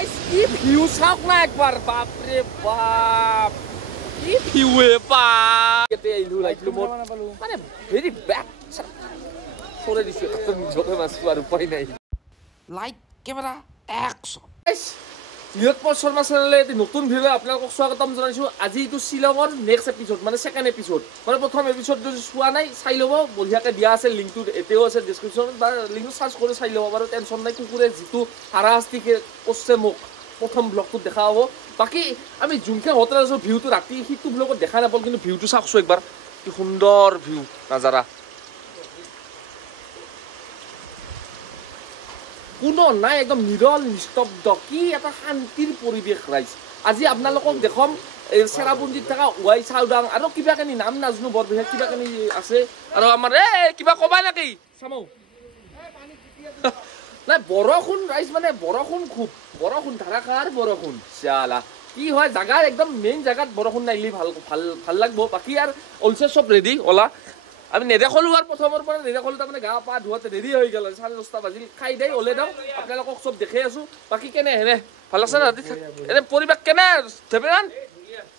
rice কি view চাওক না একবার বাপরে বাপ কি ভিউ এ বাপ কেতে আইলু লাইটলু মানে ভেরি ব্যাড সরে দিছে জোকে মাসু আর উপায় নাই লাইট ক্যামেরা অ্যাকশন নিরৎপল শর্মা চ্যানেলে এটি নতুন ভিডিও আপোনালোকক স্বাগতম জনাইছো আজি এইটো শিলঙৰ নেক্সট এপিসোড মানে সেকেন্ড এপিসোড মানে প্ৰথম এপিসোড যদি চোৱা নাই চাই ল'ব বঢ়িয়াকৈ দিয়া আছে লিংকটো এতেও আছে ডেসক্ৰিপচনত বা লিংকটো সাৰ্চ কৰি চাই ল'ব বাৰু টেনশন নাই কুকুৰে যিটো হাৰাশাস্তি কৰিছে মোক প্ৰথম ব্লগটোত দেখা হ'ব বাকি আমি যোনকে হোটেল আছো ভিউটো ৰাতি সিটো ব্লগত দেখা নাপাল কিন্তু ভিউটো চাওকছো একবাৰ কি সুন্দৰ ভিউ নাজাৰা কোনো নাই একদম নিৰল নিস্তব্ধ কি এটা শান্তিৰ পৰিৱেশ ৰাইজ আজি আপোনালোকক দেখম চেৰাপুঞ্জিত থকা ৱাই চাউদাং আৰু কিবা কানি নাম নাজনো বৰ বিশেষ কিবা কানি আছে আৰু আমাৰ কিবা কবা নেকি চামৌ নাই বৰষুণ ৰাইজ মানে বৰষুণ খুব বৰষুণ ধাৰাসাৰ বৰষুণ চালা কি হয় জাগাৰ একদম মেইন জাগাত বৰষুণ নাইলি ভাল ভাল ভাল লাগব বাকি আৰু অলছে সব ৰেডি ওলা আমি নেদেখলো আৰ প্ৰথমৰ পৰা নেদেখলো তাৰ মানে গা পা ধুৱাতে দেৰি হৈ গেল 10:30 বাজিল খাই দেই ওলে দাও আপোনালোকক সব দেখে আছো বাকি কেনে হেনে ভাল আছে না এনে পৰিবেশ কেনে দেবেন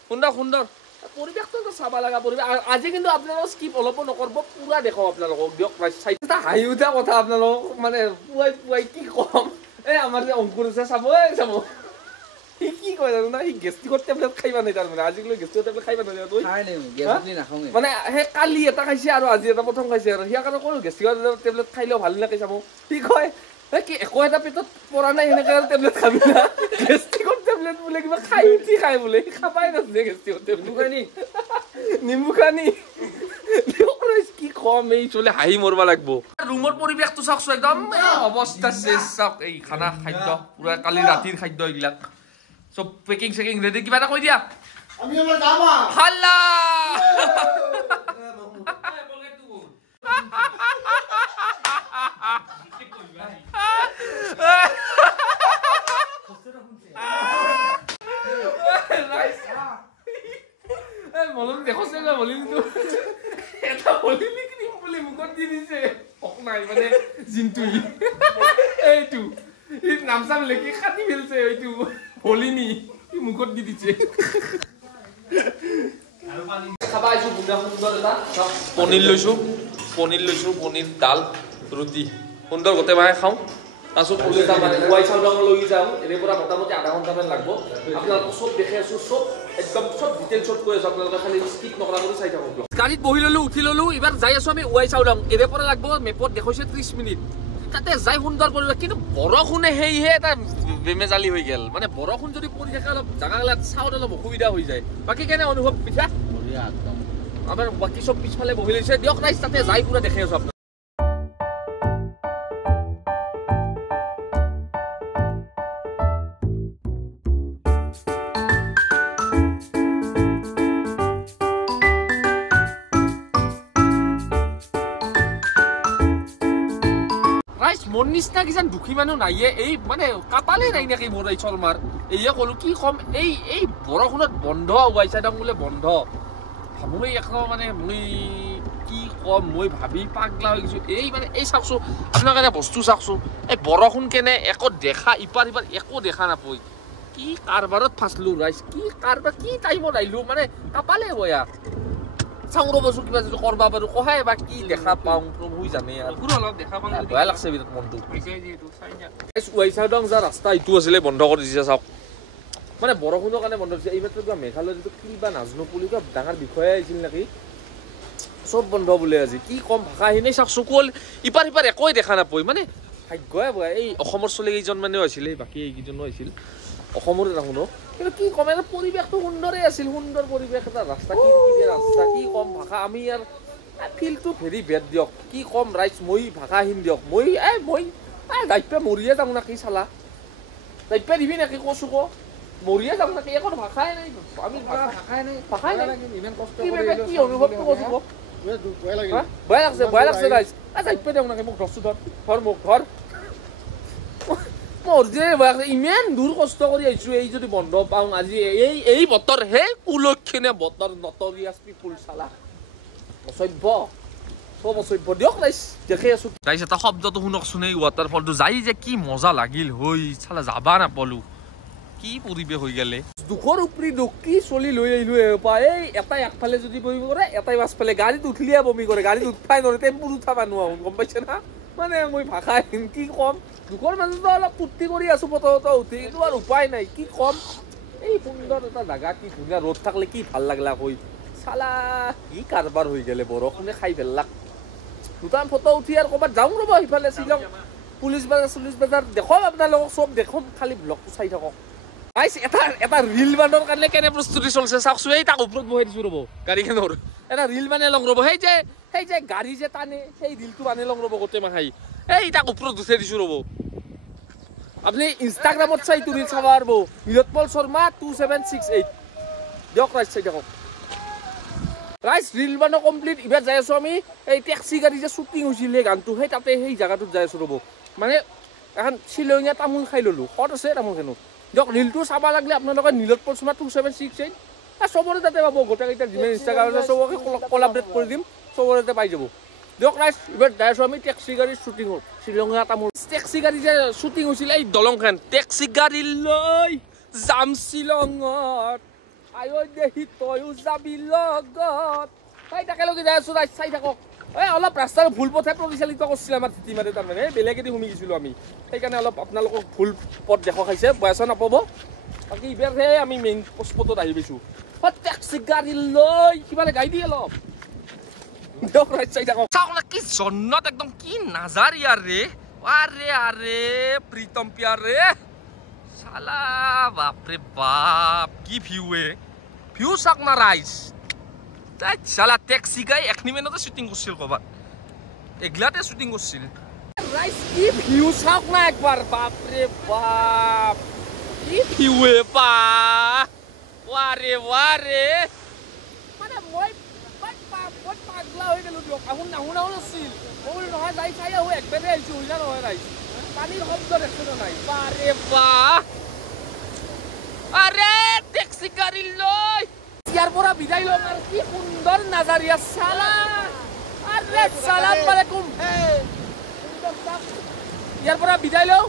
সুন্দৰ সুন্দৰ পৰিবেশটো চাবা লাগা পৰিবেশ আজি কিন্তু আপোনালোক স্কিপ অলপ নকৰব পুৰা দেখো আপোনালোকক দিয়ক চাইটা হাইউটা কথা আপোনালোক মানে পুৱাই কি কম আমাৰ যে অংকুৰ আছে চাব কি কয় জানো না হি গেস্টিকৰ টেবলেট খাইবা নাই তাৰ মানে আজিলৈ গেস্টিকৰ টেবলেট খাইবা নাই তুই খাই নাই গেস্টি নাখাও মানে হে কালি এটা খাইছে আৰু আজি এটা প্ৰথম খাইছে আৰু হিয়া কাৰণে কৰো গেস্টিকৰ টেবলেট খাইলেও ভাল লাগে চাব কি কয় কি একো এটা পেটত পৰা নাই হেনেকে টেবলেট খাবি না গেস্টিকৰ টেবলেট বোলে কিবা খাই উঠি খাই বোলে খাবাই নাছিলে গেস্টিকৰ টেবলেট নিম্বু খানি কি কম এই চলে হাঁহি মৰবা লাগব ৰুমৰ পৰিৱেশটো চাওকছো একদম অৱস্থা শেষ চাওক এই খানা খাদ্য পুৰা কালি ৰাতিৰ খাদ্য এইবিলাক So packing ready কিবা এটা কই দিয়া আমি আমাৰ যামা হাল্লা মলম দেখছে না বলিন তো এটা বলিনি কি বলি মুখত দি দিছে অক নাই মানে জিন্তুই এইটু এই নাম সাম লেখি খাতি ফেলছে এইটু বলিনি কি মুখত দি দিছে আৰু পানি খাবা আইছো বুঢ়া সুন্দৰ এটা পনিৰ লৈছো পনিৰ দাল ৰুটি সুন্দৰ গতে মাই খাও তাসো পুলে তা মানে ওয়াই চাউডাং লৈ যাও এনে পুৰা মোটামুটি আধা ঘণ্টা মান লাগব আপোনালোক সব দেখে আছো সব একদম সব ডিটেইলছ শট কৰি আপোনালোক খালি স্কিপ নকৰা কৰি চাই থাকক গাড়ীত বহি ললো উঠি ললো এবাৰ যাই আছো আমি ওয়াই চাউডাং এনে পৰা লাগব মেপত দেখৈছে 30 মিনিট তাতে যাই সুন্দৰ পৰিৱেশ কিন্তু বৰষুণে হেইহে এটা বেমেজালি হৈ গেল মানে বৰষুণ যদি পৰি থাকে অলপ জাগাগলা চাউত অলপ অসুবিধা হৈ যায় বাকি কেনে অনুভৱ পিঠা বঢ়িয়া একদম আমাৰ বাকি সব পিছফালে বহি লৈছে দিয়ক ৰাইজ তাতে যাই পুৰা দেখে আছো মোৰ নিচিনা কিজান দুখী মানুহ নাইয়ে এই মানে কাপালে নাই নাকি মোৰ এই চলমাৰ এইয়া কলো কি কম এই বৰষুণত বন্ধ ৱাইচাইডাং বোলে বন্ধ মই এখন মানে মই কি কম মই ভাবি পাগলা হৈ গৈছো এই মানে এই চাওকছো আপোনাক এটা বস্তু চাওকছো এই বৰষুণ কেনে একো দেখা ইপাৰ একো দেখা নাপই কি কাৰবাৰত ফাছলো ৰাইজ কি কাৰবাৰ কি টাইমত আইলো মানে কাপালে বয়া চাংৰো বস্তু কিবা যদি কৰবা পাৰো কহাই বা কি দেখা পাওঁ প্ৰভুই জানে আৰু পুৰা অলপ দেখা পাওঁ বেয়া লাগছে বিৰাট মনটো হৈছে যেটো চাই যা ওয়াই চাউডাং যা ৰাস্তা ইটো আছিলে বন্ধ কৰি দিছে চাওক মানে বৰষুণৰ কাৰণে বন্ধ দিছে এই মাত্ৰ কিবা মেঘালয় যিটো কিবা নাজনো পুলি কিবা ডাঙৰ বিষয় আহিছিল নেকি সব বন্ধ বোলে আজি কি কম ভাষা হিনে চাওক চকুল ইপাৰ একোই দেখা নাপই মানে ভাগ্যই এই অসমৰ চলি কেইজন মানেও আছিল বাকি এইকেইজনো আছিল অসমৰ ৰাহুনো কিন্তু কি কম এটা পৰিৱেশটো সুন্দৰে আছিল সুন্দৰ পৰিৱেশ এটা ৰাস্তা কি কম ভাষা আমি আৰু ফিলটো ভেৰি বেড দিয়ক কি কম ৰাইজ মই ভাষাহীন দিয়ক মই দাইপে মৰিয়ে যাওঁ নাকি চালা দাইপে দিবি নাকি কৈছো ক মৰিয়ে যাওঁ নাকি একো ভাষাই নাই আমি ভাষাই নাই ইমান কষ্ট কৰি কি অনুভৱটো কৈছো ক ভয় লাগছে ৰাইজ দাইপে দিওঁ নাকি মোক ধৰ মোক ধৰ মোৰ যে ইমান দূৰ কষ্ট কৰি আহিছো এই যদি বন্ধ পাওঁ আজি এই বতৰ হে কুলক্ষণে বতৰ নটৰিয়াছ পিপুল চালা অসভ্য সব অসভ্য দিয়ক ৰাইজ দেখি আছো ৰাইজ এটা শব্দটো শুনকচোন এই ৱাটাৰফলটো যাই যে কি মজা লাগিল হৈ চালা যাবা নাপালো কি পৰিৱেশ হৈ গেলে দুখৰ উপৰি দুখ কি চলি লৈ আহিলো পাই এটাই একফালে যদি বমি কৰে এটাই পাছফালে গাড়ীত উঠিলিয়ে বমি কৰে গাড়ীত উঠাই নৰে টেম্পুত উঠা মানুহ গম পাইছে না মানে মই ভাষা কি কম দুখৰ মাজতো অলপ ফূৰ্তি কৰি আছো পথত উঠি কিন্তু আৰু উপায় নাই কি কম এই সুন্দৰ এটা জাগা কি ধুনীয়া ৰ'দ থাকলে কি ভাল লাগলা হৈ চালা কি কাৰবাৰ হৈ গেলে বৰষুণে খাই পেলাক দুটামান ফটো উঠি আৰু ক'ৰবাত যাওঁ ৰ'ব সিফালে শ্বিলং পুলিচ বাজাৰ দেখক আপোনালোকক চব দেখক খালি ব্লগটো চাই থাকক গাইছ এটা ৰিল বানৰ কাৰণে কেনে প্ৰস্তুতি চলছে চাওকচোন এই তাক ওপৰত বহাই দিছোঁ ৰ'ব গাড়ীখনৰ এটা ৰিল বানে লওঁ ৰ'ব সেই যে গাড়ী যে টানে সেই ৰিলটো বানে লওঁ ৰ'ব গোটেই মাখাই এই তাক ওপৰত উঠাই দিছোঁ ৰ'ব আপুনি ইনষ্টাগ্ৰামত চাই এইটো ৰিল চাব পাৰিব নীলোৎপল শৰ্মা 2768 দিয়ক ৰাইজ চাই থাকক ৰাইজ ৰিল বানো কমপ্লিট ইবাৰ যাই আছোঁ আমি এই টেক্সি গাড়ী যে শ্বুটিং হৈছিল সেই গানটো সেই তাতে সেই জেগাটোত যাই আছোঁ ৰ'ব মানে এখন শ্বিলঙীয়া তামোল খাই ল'লোঁ ক'ত আছে তামোলখনো দিয়ক ৰিলটো চাব লাগিলে আপোনালোকে নীলোৎপল শৰ্মা 2768 চবৰে তাতে পাব গোটেইকেইটা যিমান ইনষ্টাগ্ৰাম আছে চবকে কলাবৰেট কৰি দিম চবৰে তাতে পাই যাব দিয়ক ৰাইজ এইবাৰ যাই আছোঁ আমি টেক্সি গাড়ীৰ শ্বুটিঙত শ্বিলঙীয়া তামোল টেক্সি গাড়ী যে শ্বুটিং হৈছিল এই দলংখন টেক্সি গাড়ী লৈ যাম শ্বিলঙত আয়ো দেহি তয়ো যাবি লগত এই একেলগে যাই আছোঁ ৰাইজ চাই থাকক এই অলপ ৰাস্তাৰ ভুল পথে পৰিচালিত কৰিছিলে আমাৰ তিতি মাৰে তাৰমানে বেলেগেদি সোমাই গৈছিলোঁ আমি সেইকাৰণে অলপ আপোনালোকক ভুল পথ দেখাইছে বয়স নাপাব বাকী এইবাৰহে আমি মেইন স্পটত আহি পাইছোঁ টেক্সি গাড়ী লৈ কিবালে গাড়ী দিয়ে অলপ দিয়ক ৰাইজ চাই থাকক চাওক না কি জন্নত একদম কি নাজাৰ ইয়াৰ ৰে আৰে আৰে প্ৰীতম প্যাৰে চালা বাপৰে বাপ কি ভিউ চাওক না ৰাইজ তাই চালা টেক্সি গাই এখনি মিনিটতে শ্বুটিং কৰিছিল ক'ৰবাত এগলাতে শ্বুটিং কৰিছিল ৰাইজ কি ভিউ চাওক না একবাৰ বাপৰে বাপ কি ভিউৱে পা ৱাৰে মানে মই পাগলা হৈ গেলো দিয়ক আহুন আছিল মই নহয় যাই চাই আহোঁ একবাৰে আহিছোঁ হৈ নহয় ৰাইজ পানীৰ শব্দ দেখোঁ নাই বাৰে বাহ আৰে টেক্সি গাড়ী লৈ ইয়াৰ পৰা বিদায় লম আৰু কি সুন্দৰ নাজাৰিয়া চালা আৰে সালাম আলাইকুম ইয়াৰ পৰা বিদায় লওঁ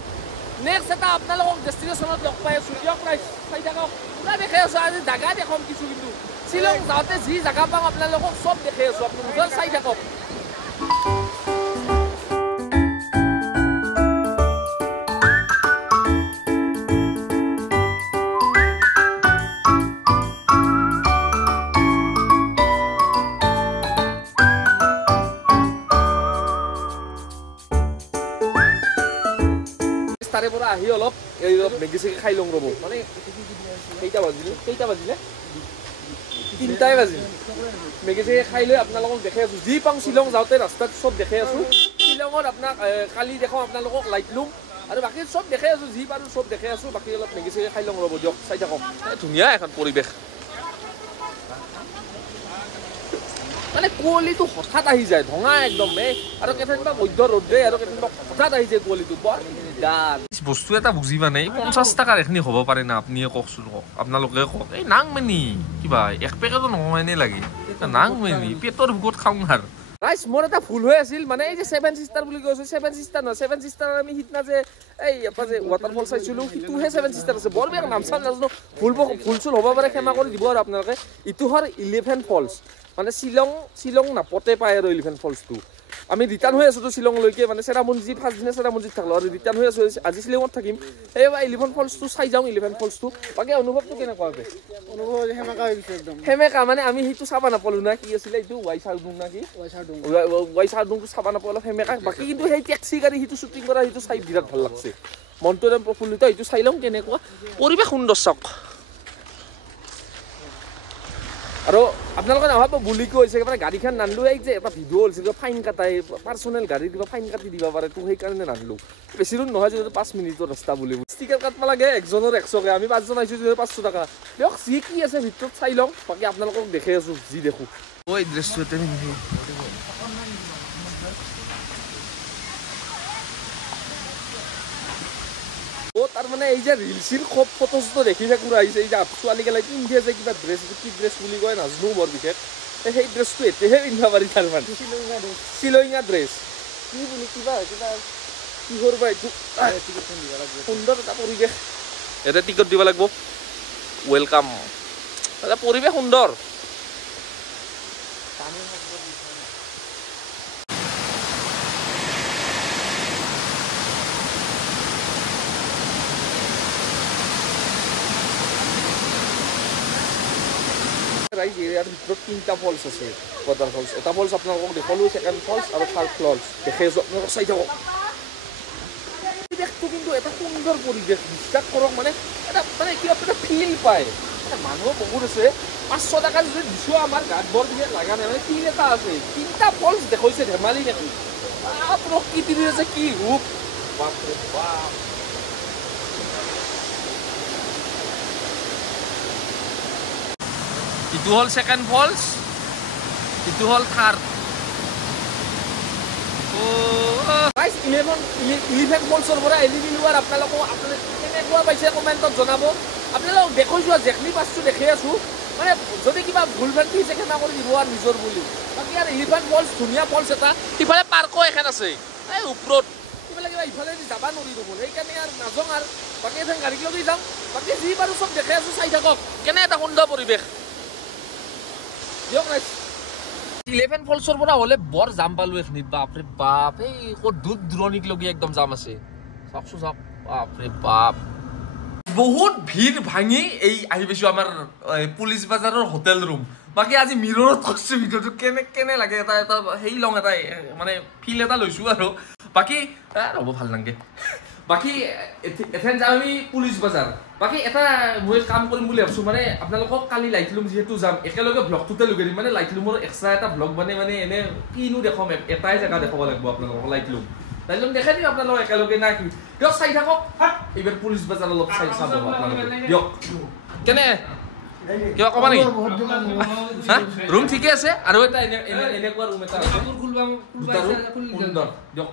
নেক্সট এটা আপোনালোকক ডেষ্টিনেশ্যনত লগ পাই আছোঁ দিয়ক ৰাইজ চাই থাকক পুৰা দেখাই আছোঁ আজি জাগা দেখাম কিছু কিন্তু শ্বিলং যাওঁতে যি জাগা পাওঁ আপোনালোকক চব দেখাই আছোঁ আপোনালোকে চাই থাকক তাৰে পৰা আহি অলপ এই মেগি চেগি খাই লওঁ ৰ'ব মানে কেইটা বাজিলে 3টাই বাজিল মেগি চেগি খাই লৈ আপোনালোকক দেখাই আছোঁ যি পাওঁ শ্বিলং যাওঁতে ৰাস্তাত চব দেখাই আছোঁ শ্বিলঙত আপোনাক কালি দেখাওঁ আপোনালোকক লাইট লুম আৰু বাকী চব দেখাই আছোঁ যি পাৰোঁ চব দেখাই আছোঁ বাকী অলপ মেগি চেগি খাই লওঁ ৰ'ব দিয়ক চাই থাকক ধুনীয়া এখন পৰিৱেশ মানে কুঁৱলীটো হঠাৎ আহি যায় ধঙা একদম আৰু কেতিয়াবা মধ্য ৰ'দে আৰু কেতিয়াবা হঠাৎ আহি যায় কুঁৱলীটো বৰ দিগদাৰ বস্তু এটা বুজিবা নাই 50 টাকাৰ এখিনি হ'ব পাৰে না আপুনিয়ে কওকচোন কওক আপোনালোকে কওক এই নাংমেনি কিবা এক পেকেটো নহয় এনে লাগে নাংমেনি পেটৰ ভোকত খাওঁ আৰু ৰাইজ মোৰ এটা ভুল হৈ আছিল মানে এই যে 7 সিষ্টাৰ বুলি কৈছোঁ 7 সিষ্টাৰ নহয় 7 সিষ্টাৰ আমি সিদিনা যে এই এটা যে ৱাটাৰফল চাইছিলোঁ সিটোহে 7 সিষ্টাৰ আছে বৰ বেয়া নাম চাম নাজানো ভুল চুল হ'ব পাৰে ক্ষমা কৰি দিব আৰু আপোনালোকে ইটো হ'ল 11 ফলছ মানে শ্বিলং নাপতে পায় আৰু 11 ফলছটো আমি ৰিটাৰ্ণ হৈ আছোঁ শ্বিলংলৈকে মানে চেৰাপুঞ্জী ফাৰ্ষ্ট দিনা চেৰাপুঞ্জীত থাকলোঁ আৰু ৰিটাৰ্ণ হৈ আছোঁ আজি শ্বিলঙত থাকিম এইবাৰ 11 ফলছটো চাই যাওঁ 11 ফলছটো বাকী অনুভৱটো কেনেকুৱা হৈছে অনুভৱ সেমেকা হৈ গৈছে একদম সেমেকা মানে আমি সেইটো চাব নাপালোঁ না কি আছিলে এইটো ৱাইচাৰডুং না কি ৱাইচাৰডুংটো চাব নাপালোঁ সেমেকা বাকী কিন্তু সেই টেক্সি গাড়ী সেইটো শ্বুটিং কৰা সেইটো চাই বিৰাট ভাল লাগছে মনটো একদম প্ৰফুল্লিত সেইটো চাই লওঁ কেনেকুৱা পৰিৱেশ সুন্দৰ চাওক আৰু আপোনালোকে নাভাব বুলি কৈছে মানে গাড়ীখন নানিলোঁ এই যে এটা ভিডিঅ' হৈছে কিবা ফাইন কাটাই পাৰ্চনেল গাড়ীৰ কিবা ফাইন কাটি দিব পাৰে তো সেইকাৰণে নানিলোঁ বেছি দূৰ নহয় যিহেতু 5 মিনিটৰ ৰাস্তা বুলি ষ্টিকাৰ কাটিব লাগে একজনৰ 100কে আমি 5জন আহিছোঁ যিহেতু 500 টকা দিয়ক যি কি আছে ভিতৰত চাই লওঁ বাকী আপোনালোকক দেখাই আছোঁ যি দেখোঁ ঐ ড্ৰেছটো তাৰমানে এই যে ৰিল চিল খুব ফটো চটো দেখি থাকোঁ আহিছে এই যে ছোৱালীগেলাই পিন্ধি আছে কিবা ড্ৰেছ কি ড্ৰেছ বুলি কয় নাজানো বৰ বিশেষ সেই ড্ৰেছটো এতিয়াহে পিন্ধিব পাৰি তাৰমানে শ্বিলঙীয়া ড্ৰেছ কি বুলি কিবা কিহৰ বা এইটো সুন্দৰ এটা পৰিৱেশ ইয়াতে টিকট দিব লাগিব ওয়েলকাম এটা পৰিবেশ সুন্দৰ राइज एरियार ভিতৰত তিনটা ফলস আছে ওয়াটাৰ ফলস এটা ফলস আপোনালোকক দেখালো সেকেন্ড ফলস আৰু থাৰ্ড ফলস দেখে আপোনালোক চাই থাকক দেখটো কিন্তু এটা সুন্দৰ পৰিবেশ বিশ্বাস কৰক মানে এটা মানে কি এটা ফিল পায় মানুহ বহুত আছে 500 টাকা যদি দিছো আমাৰ গাত বৰ দিয়ে লাগা নাই মানে ফিল এটা আছে তিনটা ফলস দেখাইছে ধেমালি নেকি প্ৰকৃতিৰ যে কি ৰূপ বাপ ৰে বাপ itu hol second falls itu hol third guys 11 falls or pora eli biluar apnaloko apnale kenekwa paise comment ot janabo apnalok dekhoisu jekni pasu dekhe asu mane jodi kiba bhulbanti se kena kori dibo ar nijor boli baki ar 11 falls dunia falls eta ifale parko ekhan ase ei uprot ifale kiba ifale di jaba nori do bol ei kane ar najong ar baki ethan gari logi jam baki ji baru sob dekhe asu sai thakok kene eta sunder poribesh 11 ফলসৰ পৰা হলে বৰ জাম পালো এখনি বাপ ৰে বাপ এই কত দুধ দুৰণিক লগি একদম জাম আছে সাকসু সাক বাপ ৰে বাপ বহুত ভিৰ ভাঙি এই আহি বেছো আমাৰ পুলিশ বাজাৰৰ হোটেল ৰুম বাকি আজি মিৰৰত থকছে ভিডিওটো কেনে লাগে এটা এটা হেই লং এটা মানে ফিল এটা লৈছো আৰু বাকি ৰব ভাল লাগে বাকি এথেন যামি পুলিশ বাজাৰ বাকি এটা মই কাম কৰিম বুলি ভাবছো মানে আপোনালোকক কালি লাইটলুম যেহেতু যাম একেলগে ব্লগটোতে লগাই দিম মানে লাইটলুমৰ এক্সট্ৰা এটা ব্লগ মানে এনে কিনো দেখম এটাই জায়গা দেখাব লাগিব আপোনালোকক লাইটলুম দেখাই দিম আপোনালোক একেলগে না কি দিয়ক চাই থাকক এইবাৰ পুলিশ বাজাৰ অলপ চাই চাব আপোনালোকে দিয়ক কেনে কিবা কবা নেকি ৰুম ঠিকে আছে আৰু এটা এনেকুৱা ৰুম এটা দিয়ক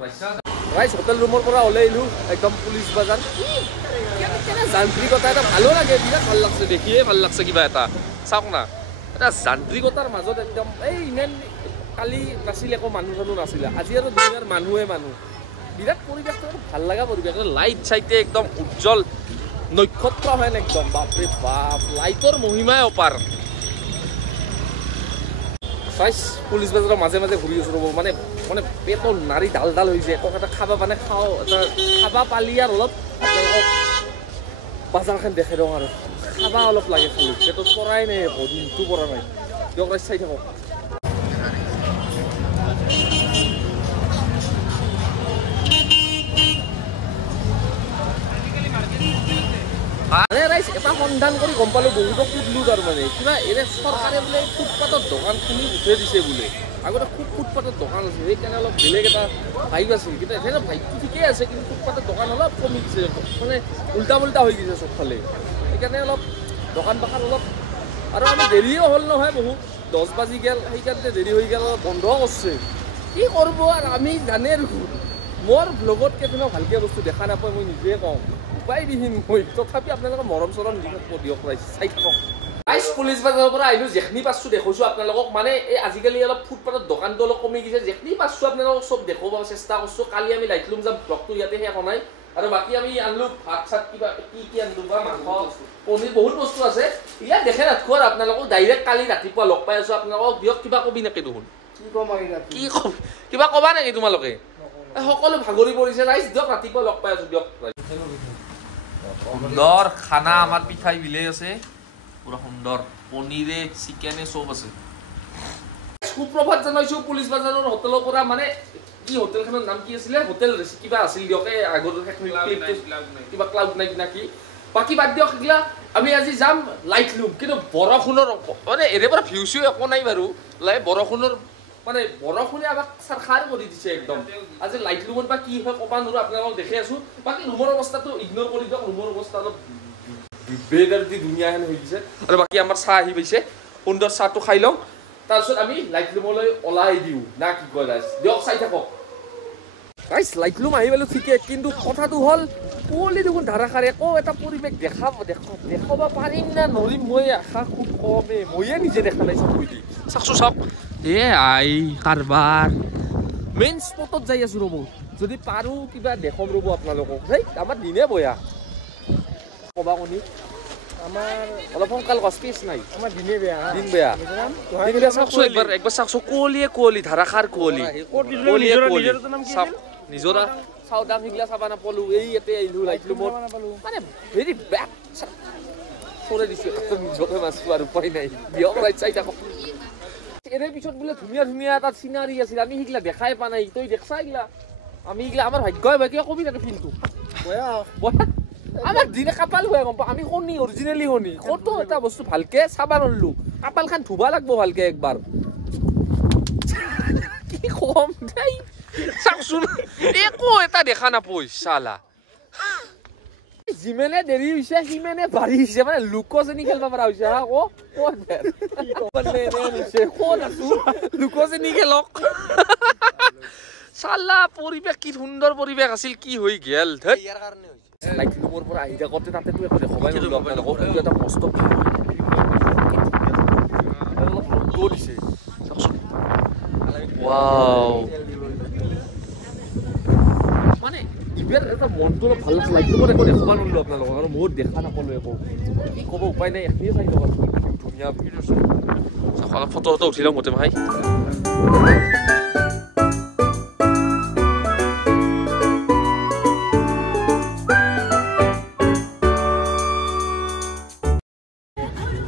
ৰাইস হোটেল ৰুমৰ পৰা ওলাইলো একদম পুলিশ বাজাৰ কেনে যান্ত্ৰিকতা এটা ভালো লাগে বিৰাট ভাল লাগছে দেখিয়ে ভাল লাগছে কিবা এটা চাওক না এটা যান্ত্ৰিকতাৰ মাজত একদম এই ইমান কালি নাছিল একো মানুহ চানুহ নাছিলে আজি আৰু দুনিয়াৰ মানুহে মানুহ বিৰাট পৰিৱেশটো ভাল লগা পৰিৱেশ লাইট চাইতে একদম উজ্জ্বল নক্ষত্ৰ হেন একদম বাপৰে বাপ লাইটৰ মহিমাই অপাৰ ৰাইস পুলিশ বাজাৰৰ মাজে মাজে ঘূৰি আছো ৰ'ব মানে মানে পেটৰ নাৰী ডাল ডাল হৈছে একো এটা খাবা মানে খাওঁ এটা খাবা পালি আৰু অলপ আপোনালোকক বাজাৰখন দেখাই দিওঁ আৰু খাবা অলপ লাগে খালি পেটত পৰাই নাই দিনটো পৰা নাই দিয়ক ৰাইজ চাই থাকক ৰাইজ এটা সন্ধান কৰি গম পালো বহুতো সুধিলো তাৰমানে কিবা এনে চৰকাৰে বোলে ফুটপাথৰ দোকান খুলি উঠাই দিছে বোলে আগতে খুব ফুটপাথৰ দোকান আছে সেইকাৰণে অলপ বেলেগ এটা ভাইব আছিল কিন্তু এনে ভাইবটো ঠিকেই আছে কিন্তু ফুটপাথৰ দোকান অলপ কমি দিছে মানে উল্টা পুল্টা হৈ গৈছে চবফালে সেইকাৰণে অলপ দোকান বাখান অলপ আৰু আমি দেৰিও হ'ল নহয় বহুত 10 বাজি গেল সেইকাৰণে দেৰি হৈ গেল বন্ধ কৰিছে কি কৰিব আৰু আমি জানে মোৰ ব্লগত কেতিয়াবা ভালকে বস্তু দেখা নাপায় মই নিজে কওঁ উপায়বিহীন মই তথাপি আপোনালোকৰ মৰম চৰম দিয়ক ৰাইজ চাই থাকক ৰাইজ পুলিশ বাজাৰৰ পৰা আহিলো যেখনি পাছো দেখুৱাইছো আপোনালোকক মানে এই আজিকালি অলপ ফুটপাথৰ দোকানটো অলপ কমি গৈছে যেখনি পাছো আপোনালোকক চব দেখুৱাব চেষ্টা কৰিছো কালি আমি লাইটলুম যাম ব্লগটো ইয়াতে শেষ নাই আৰু বাকি আমি আনলো ভাত চাত কিবা কি আনলো বা মাংস পনীৰ বহুত বস্তু আছে ইয়াত দেখে নাথকো আৰু আপোনালোকক ডাইৰেক্ট কালি ৰাতিপুৱা লগ পাই আছো আপোনালোকক দিয়ক কিবা কবি নেকি দেখোন কি কম কিবা কবা নেকি তোমালোকে সকলো ভাগৰি পৰিছে ৰাইজ দিয়ক ৰাতিপুৱা লগ পাই আছো দিয়ক সুন্দৰ খানা আমাৰ পিঠাই বিলে আছে পুৰা সুন্দৰ পনীৰে চিকেনে সব আছে সুপ্ৰভাত জনাইছো পুলিশ বাজাৰৰ হোটেলৰ পৰা মানে কি হোটেলখনৰ নাম কি আছিল হোটেল কিবা আছিল দিয়কে আগৰ কিবা ক্লাউড নাইট নাকি বাকি বাদ দিয়ক গিলা আমি আজি যাম লাইটলুম কিন্তু বৰষুণৰ মানে এৰে পৰা ভিউচিও একো নাই বাৰু বৰষুণৰ মানে বৰষুণে আমাক চৰকাৰ কৰি দিছে একদম আজি লাইটলুমত বা কি হয় কবা নৰো আপোনালোকক দেখি আছো বাকি ৰুমৰ অৱস্থাটো ইগনোৰ কৰি দিয়ক ৰুমৰ অৱস্থা অলপ বেগাৰ দি দুনিয়া হেন হৈ গৈছে আৰু বাকি আমাৰ চাহ আহি পাইছে সুন্দৰ চাহটো খাই লওঁ তাৰপিছত আমি লাইটলুমলৈ ওলাই দিওঁ না কি কয় ৰাইজ দিয়ক চাই থাকক ৰাইজ লাইটলুম আহি পালো ঠিকে কিন্তু কথাটো হ'ল পুলি দেখোন ধাৰাসাৰ একো এটা পৰিৱেশ দেখাব পাৰিম না নৰিম মই আশা খুব কমে ময়ে নিজে দেখা নাই চব দি চাকচো চাওক এ আই কাৰবাৰ মেইন স্পটত যাই আছো ৰ'ব যদি পাৰো কিবা দেখম ৰ'ব আপোনালোকক হেই আমাৰ দিনে বয়া কবা কোনি আমাৰ অলপ সোনকাল স্পেচ নাই আমাৰ দিনে বেয়া দিন বেয়া দিন বেয়া চাকছো একবাৰ চাকছো কোহলি ধাৰাসাৰ কোহলি নিজৰা চাউদাম হিগলা চাবা নাপালো এই ইয়াতে আহিলো লাইটলো মোৰ মানে ভেৰি বেড ফৰে দিছো নিজকে মাছটো আৰু উপায় নাই দিয়ক ৰাইট চাই থাকক এৰে পিছত বোলে ধুনীয়া ধুনীয়া তাত চিনাৰী আছিল আমি সিগলা দেখাই পা নাই তই দেখছা ইগলা আমি ইগলা আমাৰ ভাগ্যই ভাই কিয় কবি তাকে ফিলটো আমাৰ দিনে কাপাল হৈ গম আমি শনি অৰিজিনেলি শনি কত এটা বস্তু ভালকে চাবা নললো কাপাল খান ধুবা লাগব ভালকে একবাৰ কি কম দেই চাকচোন একো এটা দেখা নাপই চালা যিমানে দেৰি হৈছে সিমানে বাঢ়ি হৈছে মানে লুকজেনি খেলবা পৰা হৈছে হা ক'ত আছো লুকজেনি খেলক চালা পৰিৱেশ কি সুন্দৰ পৰিৱেশ আছিল কি হৈ গেল লাইট মোৰ পৰা আহি থাকোঁতে তাতেতো একো দেখাবাই নললো আপোনালোকক কিন্তু এটা মস্ত অলপ ৰ'দো দিছে চাওকচোন ৱাও মানে ইবাৰ এটা মনটো অলপ ভাল লাগিছে লাইটটো মই একো দেখাব নললো আপোনালোকক আৰু বহুত দেখা নাপালো একো কি ক'ব উপায় নাই এখিনিয়ে চাই লওক ধুনীয়া অলপ ফটো উঠি লওঁ গোটেই ভাই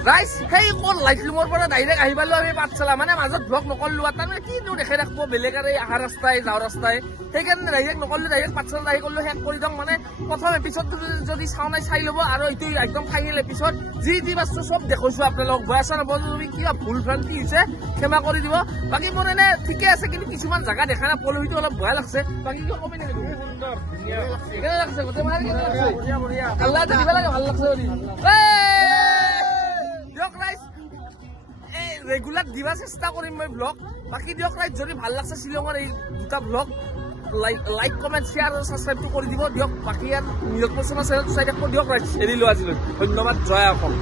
গাইস হেই কোন লাইটলুমৰ পৰা ডাইৰেক্ট আহি পালো আমি পাঠশালা মানে মাজত ব্লগ নকৰলো তাৰ মানে কিনো দেখাই ৰাখব বেলেগ আৰু আহা ৰাস্তায় যাও ৰাস্তায় সেইকাৰণে ডাইৰেক্ট নকৰলো ডাইৰেক্ট পাঠশালা আহি কৰলো শেষ কৰি দিওঁ মানে প্ৰথম এপিছডটো যদি চাও নাই চাই ল'ব আৰু এইটো একদম ফাইনেল এপিছড যি বাস্তু চব দেখুৱাইছো আপোনালোকক বয়া চা নব যদি কিবা ভুল ভ্ৰান্তি হৈছে ক্ষমা কৰি দিব বাকী মোৰ এনে ঠিকে আছে কিন্তু কিছুমান জাগা দেখা নাপালো সেইটো অলপ ভয় লাগছে বাকী কিয় কবি নেকি সুন্দৰ ধুনীয়া লাগছে গোটেই মানে কেনে লাগছে বঢ়িয়া আল্লাহ দিব লাগে ভাল লাগছে দিয়ক ৰাইজ এই ৰেগুলাৰ দিবা চেষ্টা কৰিম মই ব্লগ বাকী দিয়ক ৰাইজ যদি ভাল লাগছে শ্বিলঙৰ এই দুটা ব্লগ লাইক কমেণ্ট শ্বেয়াৰ আৰু ছাবস্ক্ৰাইবটো কৰি দিব দিয়ক বাকী আৰু নিয়োগ পচনা চেনেলটো চাই থাকিব দিয়ক ৰাইজ এৰিলো আজিলৈ ধন্যবাদ জয় অসম